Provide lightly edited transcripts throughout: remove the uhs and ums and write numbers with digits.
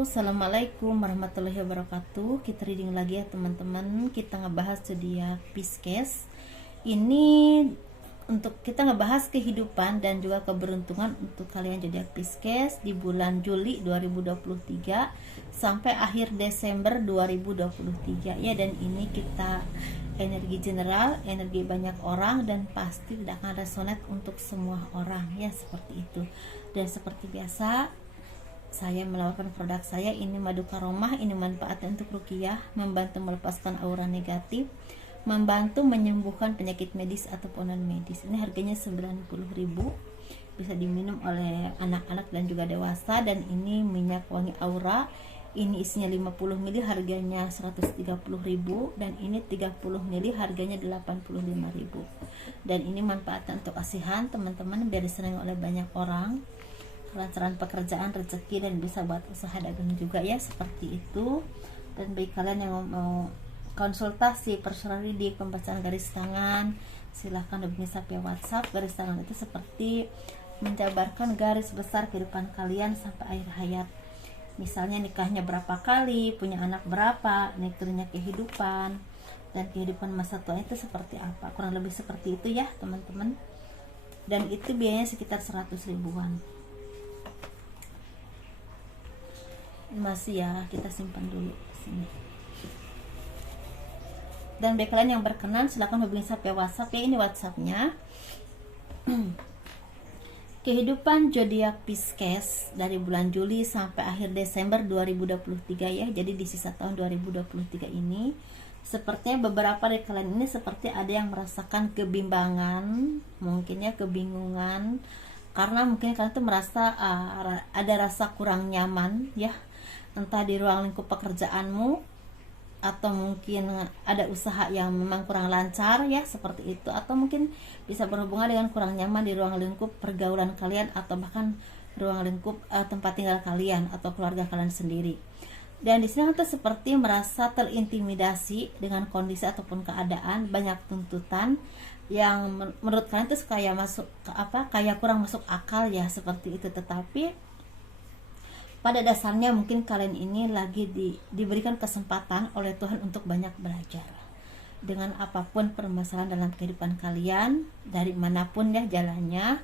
Halo, assalamualaikum warahmatullahi wabarakatuh. Kita reading lagi ya teman-teman. Kita ngebahas zodiak Pisces. Ini untuk kita ngebahas kehidupan dan juga keberuntungan untuk kalian zodiak Pisces di bulan Juli 2023 sampai akhir Desember 2023 ya. Dan ini kita energi general, energi banyak orang, dan pasti tidak akan resonate untuk semua orang ya, seperti itu. Dan seperti biasa, saya melakukan produk saya, ini madu karomah, ini manfaatnya untuk ruqyah, membantu melepaskan aura negatif, membantu menyembuhkan penyakit medis ataupun non medis. Ini harganya 90.000, bisa diminum oleh anak-anak dan juga dewasa. Dan ini minyak wangi aura, ini isinya 50 ml, harganya 130.000, dan ini 30 ml, harganya 85.000. Dan ini manfaatnya untuk asihan teman-teman, biar disenangi oleh banyak orang, kelancaran pekerjaan, rezeki, dan bisa buat usaha dagang juga ya, seperti itu. Dan bagi kalian yang mau konsultasi personal reading, pembacaan garis tangan, silahkan hubungi saya via WhatsApp. Garis tangan itu seperti menjabarkan garis besar kehidupan kalian sampai akhir hayat. Misalnya nikahnya berapa kali, punya anak berapa, nilainya kehidupan, dan kehidupan masa tua itu seperti apa, kurang lebih seperti itu ya teman-teman. Dan itu biayanya sekitar 100 ribuan. Masih ya, kita simpan dulu sini. Dan bagi kalian yang berkenan, silakan hubungi saya via WhatsApp ya, ini WhatsAppnya. Kehidupan zodiak Pisces dari bulan Juli sampai akhir Desember 2023 ya. Jadi di sisa tahun 2023 ini, sepertinya beberapa dari kalian ini seperti ada yang merasakan kebimbangan, mungkin ya kebingungan, karena mungkin kalian tuh merasa ada rasa kurang nyaman ya, entah di ruang lingkup pekerjaanmu, atau mungkin ada usaha yang memang kurang lancar ya, seperti itu. Atau mungkin bisa berhubungan dengan kurang nyaman di ruang lingkup pergaulan kalian, atau bahkan ruang lingkup tempat tinggal kalian atau keluarga kalian sendiri. Dan di sini kita seperti merasa terintimidasi dengan kondisi ataupun keadaan, banyak tuntutan yang menurut kalian itu kayak kayak kurang masuk akal ya, seperti itu. Tetapi pada dasarnya mungkin kalian ini lagi diberikan kesempatan oleh Tuhan untuk banyak belajar dengan apapun permasalahan dalam kehidupan kalian, dari manapun ya jalannya.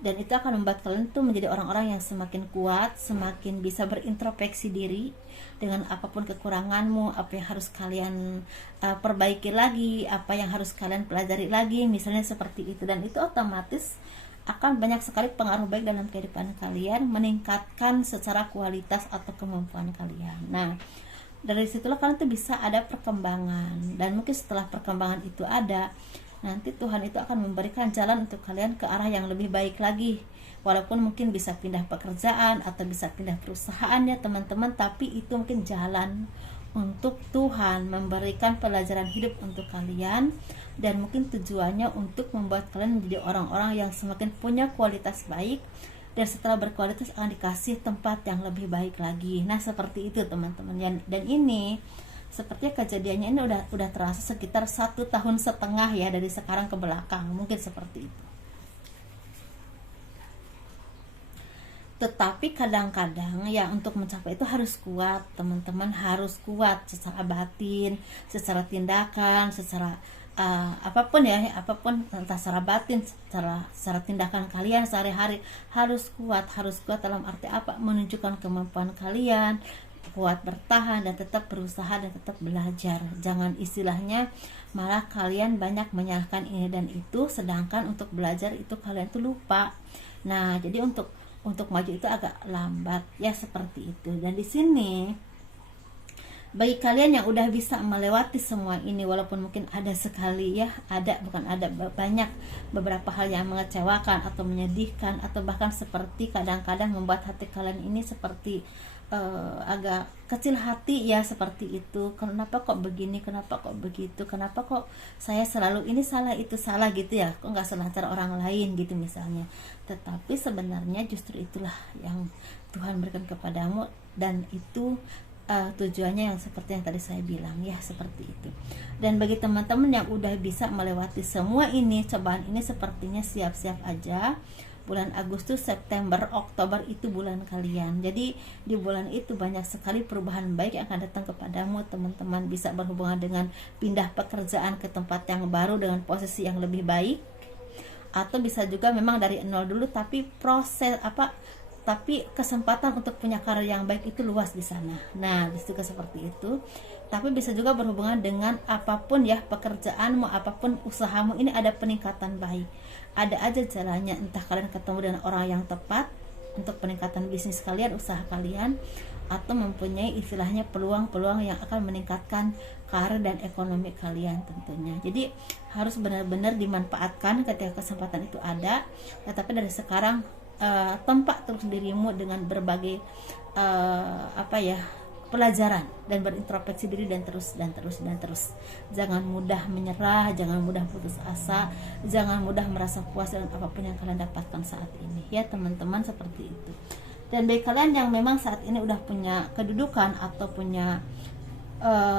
Dan itu akan membuat kalian tuh menjadi orang-orang yang semakin kuat, semakin bisa berintrospeksi diri dengan apapun kekuranganmu, apa yang harus kalian perbaiki lagi, apa yang harus kalian pelajari lagi, misalnya seperti itu. Dan itu otomatis akan banyak sekali pengaruh baik dalam kehidupan kalian, meningkatkan secara kualitas atau kemampuan kalian. Nah, dari situlah kalian tuh bisa ada perkembangan, dan mungkin setelah perkembangan itu ada, nanti Tuhan itu akan memberikan jalan untuk kalian ke arah yang lebih baik lagi. Walaupun mungkin bisa pindah pekerjaan atau bisa pindah perusahaan ya teman-teman, tapi itu mungkin jalan untuk Tuhan memberikan pelajaran hidup untuk kalian, dan mungkin tujuannya untuk membuat kalian menjadi orang-orang yang semakin punya kualitas baik, dan setelah berkualitas akan dikasih tempat yang lebih baik lagi. Nah, seperti itu teman-teman. Dan ini sepertinya kejadiannya ini udah terasa sekitar 1,5 tahun ya, dari sekarang ke belakang, mungkin seperti itu. Tetapi kadang-kadang ya untuk mencapai itu harus kuat teman-teman, harus kuat secara batin, secara tindakan, secara apapun ya, apapun, entah secara batin, secara tindakan kalian sehari-hari harus kuat dalam arti apa? Menunjukkan kemampuan kalian, kuat bertahan dan tetap berusaha dan tetap belajar. Jangan istilahnya malah kalian banyak menyalahkan ini dan itu, sedangkan untuk belajar itu kalian tuh lupa. Nah, jadi untuk maju itu agak lambat ya, seperti itu. Dan di sini bagi kalian yang udah bisa melewati semua ini, walaupun mungkin ada sekali ya, banyak beberapa hal yang mengecewakan atau menyedihkan, atau bahkan seperti kadang-kadang membuat hati kalian ini seperti agak kecil hati ya, seperti itu. Kenapa kok begini, kenapa kok begitu, kenapa kok saya selalu ini salah itu salah gitu ya, kok nggak selancar orang lain gitu misalnya. Tetapi sebenarnya justru itulah yang Tuhan berikan kepadamu, dan itu tujuannya yang seperti yang tadi saya bilang ya, seperti itu. Dan bagi teman-teman yang udah bisa melewati semua ini, cobaan ini, sepertinya siap-siap aja bulan Agustus, September, Oktober itu bulan kalian. Jadi di bulan itu banyak sekali perubahan baik yang akan datang kepadamu teman-teman. Bisa berhubungan dengan pindah pekerjaan ke tempat yang baru dengan posisi yang lebih baik, atau bisa juga memang dari nol dulu tapi tapi kesempatan untuk punya karir yang baik itu luas di sana. Nah, disitu seperti itu. Tapi bisa juga berhubungan dengan apapun ya pekerjaanmu, apapun usahamu, ini ada peningkatan baik. Ada aja jalannya, entah kalian ketemu dengan orang yang tepat untuk peningkatan bisnis kalian, usaha kalian, atau mempunyai istilahnya peluang-peluang yang akan meningkatkan karir dan ekonomi kalian tentunya. Jadi harus benar-benar dimanfaatkan ketika kesempatan itu ada. Tetapi dari sekarang tempa terus dirimu dengan berbagai pelajaran dan berintrospeksi diri dan terus. Jangan mudah menyerah, jangan mudah putus asa, jangan mudah merasa puas dengan apapun yang kalian dapatkan saat ini ya teman-teman, seperti itu. Dan bagi kalian yang memang saat ini udah punya kedudukan atau punya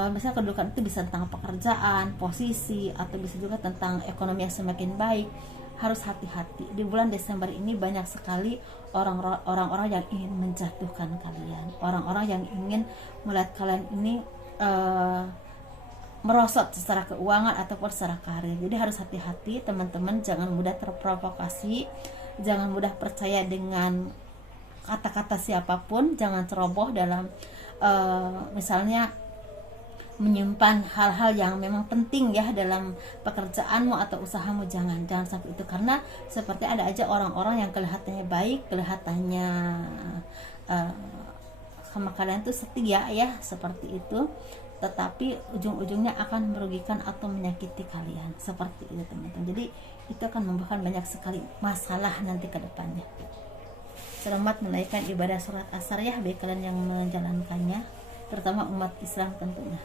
misalnya kedudukan itu bisa tentang pekerjaan, posisi, atau bisa juga tentang ekonomi yang semakin baik, harus hati-hati. Di bulan Desember ini banyak sekali orang-orang yang ingin menjatuhkan kalian, orang-orang yang ingin melihat kalian ini merosot secara keuangan ataupun secara karir. Jadi harus hati-hati teman-teman, jangan mudah terprovokasi, jangan mudah percaya dengan kata-kata siapapun, jangan ceroboh dalam misalnya menyimpan hal-hal yang memang penting ya dalam pekerjaanmu atau usahamu. Jangan sampai itu, karena seperti ada aja orang-orang yang kelihatannya baik, kelihatannya sama kalian tuh setia ya, seperti itu, tetapi ujung-ujungnya akan merugikan atau menyakiti kalian, seperti itu teman-teman. Jadi itu akan membuahkan banyak sekali masalah nanti ke depannya. Selamat menaikkan ibadah sholat asar ya bagi kalian yang menjalankannya, terutama umat Islam tentunya.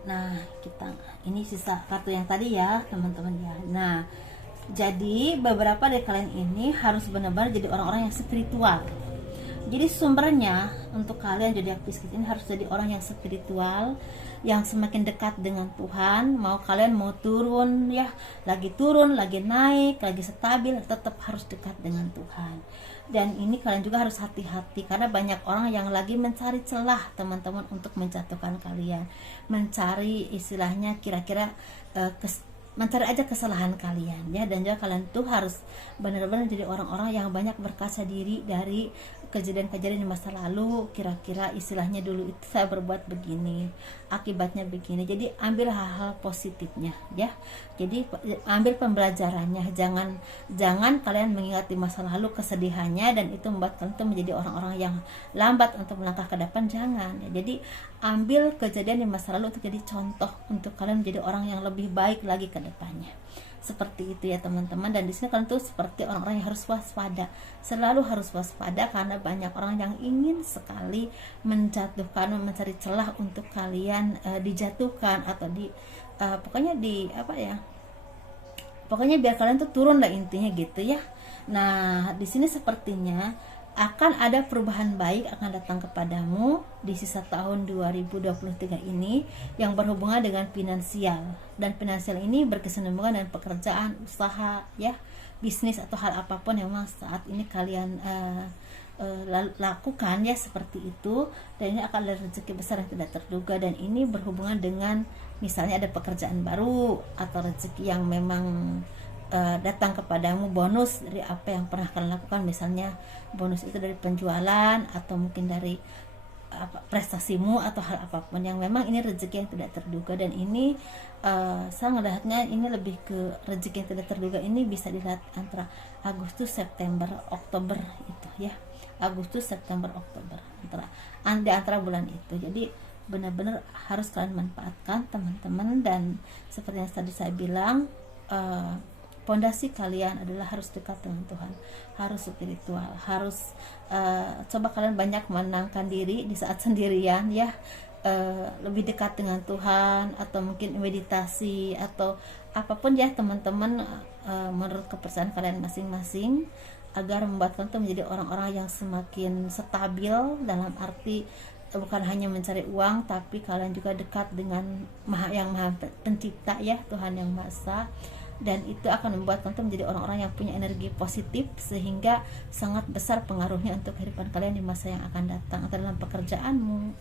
Nah, ini sisa kartu yang tadi ya teman-teman ya. Nah, jadi beberapa dari kalian ini harus benar-benar jadi orang-orang yang spiritual. Jadi sumbernya untuk kalian jadi Pisces ini harus jadi orang yang spiritual, yang semakin dekat dengan Tuhan. Mau kalian mau turun ya, lagi turun, lagi naik, lagi stabil, tetap harus dekat dengan Tuhan. Dan ini kalian juga harus hati-hati, karena banyak orang yang lagi mencari celah teman-teman untuk menjatuhkan kalian, mencari istilahnya kira-kira mencari aja kesalahan kalian ya. Dan juga kalian tuh harus benar-benar jadi orang-orang yang banyak berkaca diri dari kejadian-kejadian di masa lalu. Kira-kira istilahnya dulu itu saya berbuat begini, akibatnya begini. Jadi ambil hal-hal positifnya ya. Jadi ambil pembelajarannya. Jangan kalian mengingat di masa lalu kesedihannya dan itu membuat kalian tuh menjadi orang-orang yang lambat untuk melangkah ke depan. Jangan ya. Jadi ambil kejadian di masa lalu untuk jadi contoh untuk kalian menjadi orang yang lebih baik lagi ke depannya. Seperti itu ya teman-teman. Dan di sini kalian tuh seperti orang-orang yang harus waspada, selalu harus waspada, karena banyak orang yang ingin sekali menjatuhkan, mencari celah untuk kalian dijatuhkan atau pokoknya biar kalian tuh turun lah intinya gitu ya. Nah, di sini sepertinya akan ada perubahan baik akan datang kepadamu di sisa tahun 2023 ini yang berhubungan dengan finansial. Dan finansial ini berkesinambungan dengan pekerjaan, usaha ya, bisnis atau hal apapun yang memang saat ini kalian lakukan ya, seperti itu. Dan ini akan ada rezeki besar yang tidak terduga, dan ini berhubungan dengan misalnya ada pekerjaan baru atau rezeki yang memang datang kepadamu, bonus dari apa yang pernah kalian lakukan. Misalnya bonus itu dari penjualan atau mungkin dari prestasimu atau hal apapun yang memang ini rezeki yang tidak terduga. Dan ini saya melihatnya ini lebih ke rezeki yang tidak terduga. Ini bisa dilihat antara Agustus, September, Oktober itu ya. Agustus, September, Oktober, antara bulan itu. Jadi benar-benar harus kalian manfaatkan teman-teman. Dan seperti yang tadi saya bilang, pondasi kalian adalah harus dekat dengan Tuhan, harus spiritual, harus coba kalian banyak menenangkan diri di saat sendirian ya, lebih dekat dengan Tuhan, atau mungkin meditasi atau apapun ya teman-teman, menurut kepercayaan kalian masing-masing, agar membuat kalian menjadi orang-orang yang semakin stabil, dalam arti bukan hanya mencari uang, tapi kalian juga dekat dengan Maha Pencipta ya, Tuhan yang Maha Esa. dan itu akan membuat kalian menjadi orang-orang yang punya energi positif, sehingga sangat besar pengaruhnya untuk kehidupan kalian di masa yang akan datang, atau dalam pekerjaanmu,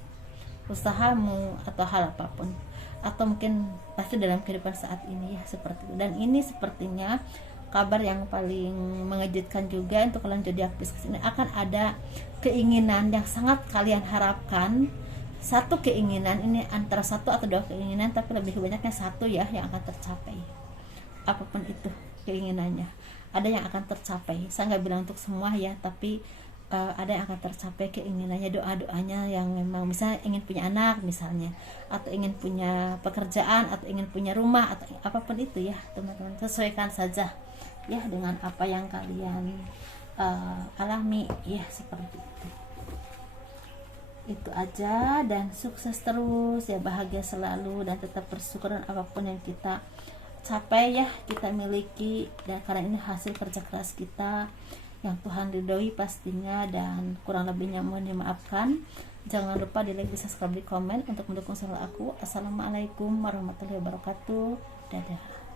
usahamu, atau hal apapun, atau mungkin pasti dalam kehidupan saat ini ya, seperti itu. Dan ini sepertinya kabar yang paling mengejutkan juga untuk kalian zodiak Pisces ini, akan ada keinginan yang sangat kalian harapkan. Satu keinginan ini antara satu atau dua keinginan, tapi lebih banyaknya satu ya yang akan tercapai. Apapun itu keinginannya, ada yang akan tercapai. Saya nggak bilang untuk semua ya, tapi ada yang akan tercapai keinginannya, doa-doanya yang memang, misalnya ingin punya anak misalnya, atau ingin punya pekerjaan, atau ingin punya rumah, atau apapun itu ya teman-teman. Sesuaikan saja ya dengan apa yang kalian alami ya, seperti itu aja. Dan sukses terus ya, bahagia selalu, dan tetap bersyukur dengan apapun yang kita capai ya, kita miliki, dan karena ini hasil kerja keras kita yang Tuhan ridhoi pastinya, dan kurang lebihnya mohon dimaafkan. Jangan lupa di like, di subscribe, di komen untuk mendukung channel aku. Assalamualaikum warahmatullahi wabarakatuh. Dadah.